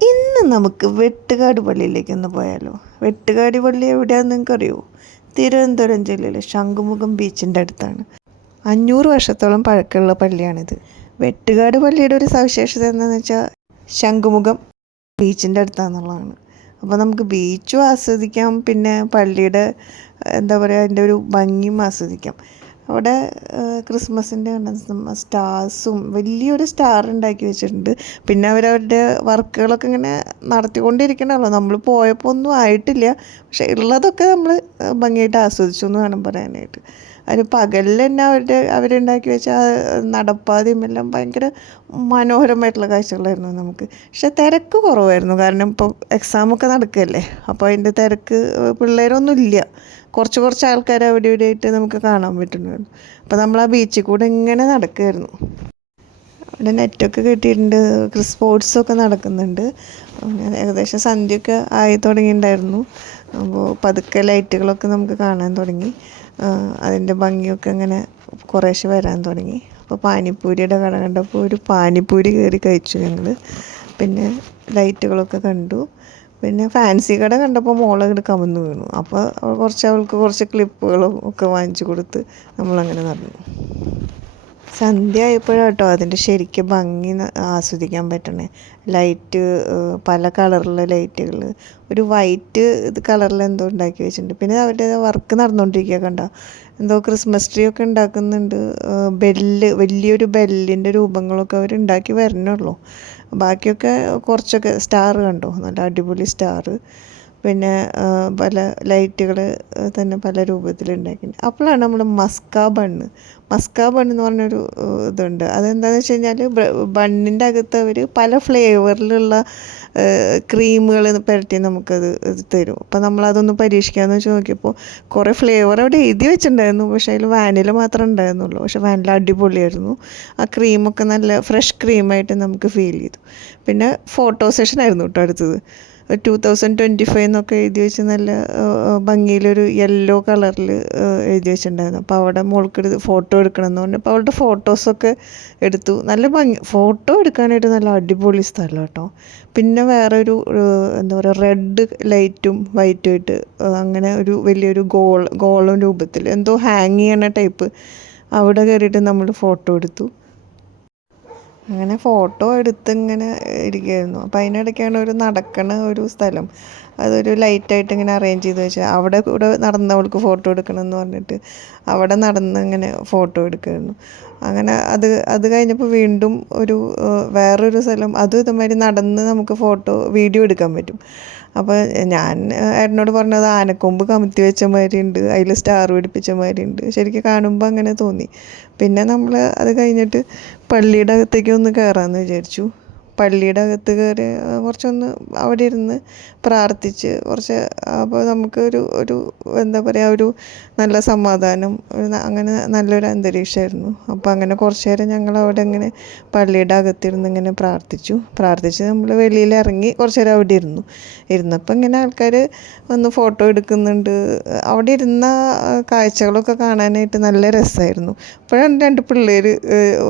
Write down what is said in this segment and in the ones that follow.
ഇന്ന് നമുക്ക് വെട്ടുകാട് പള്ളിയിലേക്കൊന്ന് പോയാലോ? വെട്ടുകാട് പള്ളി എവിടെയാണെന്ന് നിങ്ങൾക്കറിയോ? തിരുവനന്തപുരം ജില്ലയിലെ ശംഖുമുഖം ബീച്ചിൻ്റെ അടുത്താണ്. 500 വർഷത്തോളം പഴക്കമുള്ള പള്ളിയാണിത്. വെട്ടുകാട് പള്ളിയുടെ ഒരു സവിശേഷത എന്താണെന്ന് വെച്ചാൽ ശംഖുമുഖം ബീച്ചിൻ്റെ അടുത്താണെന്നുള്ളതാണ്. അപ്പോൾ നമുക്ക് ബീച്ചും ആസ്വദിക്കാം, പിന്നെ പള്ളിയുടെ എന്താ പറയുക അതിൻ്റെ ഒരു ഭംഗിയും ആസ്വദിക്കാം. അവിടെ ക്രിസ്മസിൻ്റെ സ്റ്റാർസും വലിയൊരു സ്റ്റാർ ഉണ്ടാക്കി വെച്ചിട്ടുണ്ട്. പിന്നെ അവരവരുടെ വർക്കുകളൊക്കെ ഇങ്ങനെ നടത്തിക്കൊണ്ടിരിക്കണമല്ലോ. നമ്മൾ പോയപ്പോൾ ഒന്നും ആയിട്ടില്ല, പക്ഷെ ഉള്ളതൊക്കെ നമ്മൾ ഭംഗിയായിട്ട് ആസ്വദിച്ചു എന്ന് വേണം പറയാനായിട്ട്. അതിന് പകലിൽ തന്നെ അവരുണ്ടാക്കി വെച്ച നടപ്പാതയും എല്ലാം ഭയങ്കര മനോഹരമായിട്ടുള്ള കാഴ്ചകളായിരുന്നു നമുക്ക്. പക്ഷെ തിരക്ക് കുറവായിരുന്നു, കാരണം ഇപ്പോൾ എക്സാമൊക്കെ നടക്കുകയല്ലേ. അപ്പോൾ അതിൻ്റെ തിരക്ക്, പിള്ളേരൊന്നും ഇല്ല, കുറച്ച് ആൾക്കാർ അവിടെ ഇവിടെ ആയിട്ട് നമുക്ക് കാണാൻ പറ്റുന്നുണ്ട്. അപ്പോൾ നമ്മൾ ആ ബീച്ചിൽ കൂടെ ഇങ്ങനെ നടക്കുമായിരുന്നു. അവിടെ നെറ്റൊക്കെ കെട്ടിയിട്ടുണ്ട്, സ്പോർട്സൊക്കെ നടക്കുന്നുണ്ട്. ഏകദേശം സന്ധ്യയൊക്കെ ആയി തുടങ്ങിയിട്ടുണ്ടായിരുന്നു. അപ്പോൾ പതുക്കെ ലൈറ്റുകളൊക്കെ നമുക്ക് കാണാൻ തുടങ്ങി. അതിൻ്റെ ഭംഗിയൊക്കെ ഇങ്ങനെ കുറേശ്ശെ വരാൻ തുടങ്ങി. അപ്പോൾ പാനിപ്പൂരിയുടെ കട കണ്ടപ്പോൾ ഒരു പാനിപ്പൂരി കയറി കഴിച്ചു ഞങ്ങൾ. പിന്നെ ലൈറ്റുകളൊക്കെ കണ്ടു. പിന്നെ ഫാൻസി കട കണ്ടപ്പോൾ മോളെ കമന്ന് വീണു. അപ്പോൾ അവൾക്ക് കുറച്ച് ക്ലിപ്പുകളും ഒക്കെ വാങ്ങിച്ചു കൊടുത്ത് നമ്മളങ്ങനെ നടന്നു. സന്ധ്യ ആയപ്പോഴാട്ടോ അതിൻ്റെ ശരിക്കും ഭംഗി ആസ്വദിക്കാൻ പറ്റണേ. ലൈറ്റ്, പല കളറിലുള്ള ലൈറ്റുകൾ, ഒരു വൈറ്റ് കളറിൽ എന്തോ ഉണ്ടാക്കി വെച്ചിട്ടുണ്ട്. പിന്നെ അവരുടെ വർക്ക് നടന്നുകൊണ്ടിരിക്കുക കണ്ട, എന്തോ ക്രിസ്മസ് ട്രീ ഒക്കെ ഉണ്ടാക്കുന്നുണ്ട്. വലിയൊരു ബെല്ലിൻ്റെ രൂപങ്ങളൊക്കെ അവർ ഉണ്ടാക്കി വരണുള്ളൂ. ബാക്കിയൊക്കെ കുറച്ചൊക്കെ സ്റ്റാർ കണ്ടോ, നല്ല അടിപൊളി സ്റ്റാർ. പിന്നെ പല ലൈറ്റുകൾ തന്നെ പല രൂപത്തിലുണ്ടാക്കിയിട്ടുണ്ട്. അപ്പോഴാണ് നമ്മൾ മസ്കാ ബണ്ണ് എന്ന് പറഞ്ഞൊരു ഇതുണ്ട്. അതെന്താണെന്ന് വെച്ച് കഴിഞ്ഞാൽ ബണ്ണിൻ്റെ അകത്ത് അവർ പല ഫ്ലേവറിലുള്ള ക്രീമുകൾ പുരട്ടി നമുക്കത് തരും. അപ്പോൾ നമ്മളതൊന്ന് പരീക്ഷിക്കാമെന്ന് വെച്ച് നോക്കിയപ്പോൾ കുറേ ഫ്ലേവർ അവിടെ എഴുതി വെച്ചിട്ടുണ്ടായിരുന്നു, പക്ഷേ അതിൽ വാനില മാത്രമേ ഉണ്ടായിരുന്നുള്ളൂ. പക്ഷേ വാനില അടിപൊളിയായിരുന്നു. ആ ക്രീമൊക്കെ നല്ല ഫ്രഷ് ക്രീമായിട്ട് നമുക്ക് ഫീൽ ചെയ്തു. പിന്നെ ഫോട്ടോ സെഷൻ ആയിരുന്നു കേട്ടോ അടുത്തത്. 2025 എന്നൊക്കെ എഴുതി വെച്ച് നല്ല ഭംഗിയിലൊരു യെല്ലോ കളറിൽ എഴുതി വെച്ചിട്ടുണ്ടായിരുന്നു. അപ്പോൾ അവിടെ മോൾക്ക് ഫോട്ടോ എടുക്കണമെന്ന് പറഞ്ഞപ്പോൾ അവളുടെ ഫോട്ടോസൊക്കെ എടുത്തു. നല്ല ഭംഗി, ഫോട്ടോ എടുക്കാനായിട്ട് നല്ല അടിപൊളി സ്ഥലം കേട്ടോ. പിന്നെ വേറെ ഒരു എന്താ പറയുക, റെഡ് ലൈറ്റും വൈറ്റും ആയിട്ട് അങ്ങനെ ഒരു വലിയൊരു ഗോളം രൂപത്തിൽ എന്തോ ഹാങ് ചെയ്യണ ടൈപ്പ്, അവിടെ കയറിയിട്ട് നമ്മൾ ഫോട്ടോ എടുത്തു. അങ്ങനെ ഫോട്ടോ എടുത്ത് ഇങ്ങനെ ഇരിക്കുകയായിരുന്നു. അപ്പോൾ അതിനിടയ്ക്കാണ് ഒരു നടക്കണ ഒരു സ്ഥലം, അതൊരു ലൈറ്റായിട്ട് ഇങ്ങനെ അറേഞ്ച് ചെയ്ത് വെച്ചാൽ അവിടെ കൂടെ നടന്നവൾക്ക് ഫോട്ടോ എടുക്കണമെന്ന് പറഞ്ഞിട്ട് അവിടെ നടന്ന് ഇങ്ങനെ ഫോട്ടോ എടുക്കുമായിരുന്നു. അങ്ങനെ അത് കഴിഞ്ഞപ്പോൾ വീണ്ടും ഒരു വേറൊരു സ്ഥലം, അതും ഇതുമാതിരി നടന്ന് നമുക്ക് വീഡിയോ എടുക്കാൻ പറ്റും. അപ്പോൾ ഞാൻ ഏട്ടനോട് പറഞ്ഞത് ആനക്കൊമ്പ് കമത്തി വെച്ച മാതിരി ഉണ്ട്, അതിൽ സ്റ്റാർ പിടിപ്പിച്ച മാതിരി ഉണ്ട്. ശരിക്കും കാണുമ്പോൾ അങ്ങനെ തോന്നി. പിന്നെ നമ്മൾ അത് കഴിഞ്ഞിട്ട് പള്ളിയുടെ അകത്തേക്ക് ഒന്ന് കയറാമെന്ന് വിചാരിച്ചു. പള്ളിയുടെ അകത്ത് കയറി കുറച്ചൊന്ന് അവിടെ ഇരുന്ന് പ്രാർത്ഥിച്ച് കുറച്ച്, അപ്പോൾ നമുക്ക് ഒരു എന്താ പറയുക, ഒരു നല്ല സമാധാനം, അങ്ങനെ നല്ലൊരു അന്തരീക്ഷമായിരുന്നു. അപ്പോൾ അങ്ങനെ കുറച്ച് നേരം ഞങ്ങൾ അവിടെ ഇങ്ങനെ പള്ളിയുടെ അകത്തിരുന്ന് ഇങ്ങനെ പ്രാർത്ഥിച്ച് നമ്മൾ വെളിയിൽ ഇറങ്ങി കുറച്ച് നേരം അവിടെ ഇരുന്നപ്പോൾ ഇങ്ങനെ ആൾക്കാർ വന്ന് ഫോട്ടോ എടുക്കുന്നുണ്ട്. അവിടെ ഇരുന്ന കാഴ്ചകളൊക്കെ കാണാനായിട്ട് നല്ല രസമായിരുന്നു. അപ്പോഴാണ് 2 പിള്ളേർ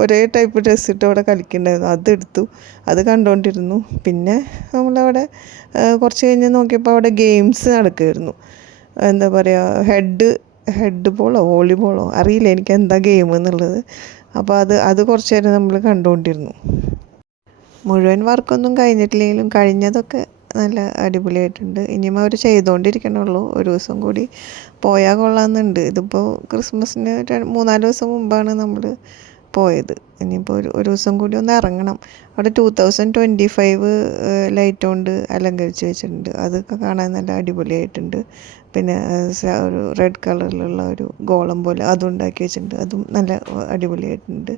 ഒരേ ടൈപ്പ് ഡ്രസ്സ് ഇട്ട് അവിടെ കളിക്കുന്നുണ്ടായിരുന്നു. അതെടുത്തു, അത് കണ്ടുകൊണ്ടിരുന്നു. പിന്നെ നമ്മളവിടെ കുറച്ച് കഴിഞ്ഞ് നോക്കിയപ്പോൾ അവിടെ ഗെയിംസ് നടക്കുമായിരുന്നു. എന്താ പറയുക, ഹെഡ് ബോളോ വോളിബോളോ അറിയില്ല എനിക്ക് എന്താ ഗെയിം എന്നുള്ളത്. അപ്പോൾ അത് കുറച്ച് നേരം നമ്മൾ കണ്ടുകൊണ്ടിരുന്നു. മുഴുവൻ വർക്കൊന്നും കഴിഞ്ഞിട്ടില്ലെങ്കിലും കഴിഞ്ഞതൊക്കെ നല്ല അടിപൊളിയായിട്ടുണ്ട്. ഇനിയും അവർ ചെയ്തുകൊണ്ടിരിക്കണുള്ളൂ. ഒരു ദിവസം കൂടി പോയാൽ കൊള്ളാമെന്നുണ്ട്. ഇതിപ്പോൾ ക്രിസ്മസിന് 3-4 ദിവസം മുമ്പാണ് നമ്മൾ പോയത്. ഇനിയിപ്പോൾ ഒരു ദിവസം കൂടി ഒന്ന് ഇറങ്ങണം. അവിടെ 2025 ലൈറ്റ് കൊണ്ട് അലങ്കരിച്ച് വെച്ചിട്ടുണ്ട്. അതൊക്കെ കാണാൻ നല്ല അടിപൊളിയായിട്ടുണ്ട്. പിന്നെ ഒരു റെഡ് കളറിലുള്ള ഒരു ഗോളം പോലെ അതും ഉണ്ടാക്കി വെച്ചിട്ടുണ്ട്, അതും നല്ല അടിപൊളിയായിട്ടുണ്ട്.